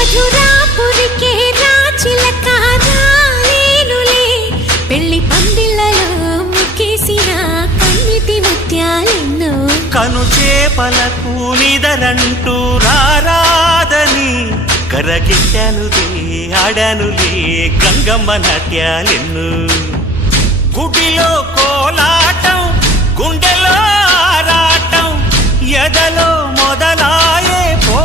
మధురాపురికే రాచిలక రాలేనులే పెళ్లి పందిళ్ళలో ముక్కేసిన కన్నిటి ముత్యాలెన్నో కను చేపలకు నిదరంటూ రారాదని కరగిట్టానులే ఆడానులే గంగమ్మ నాట్యాలెన్ను గుడిలో కోలాటం గుండెలో ఆరాటం ఎదలో మొదలాయే పో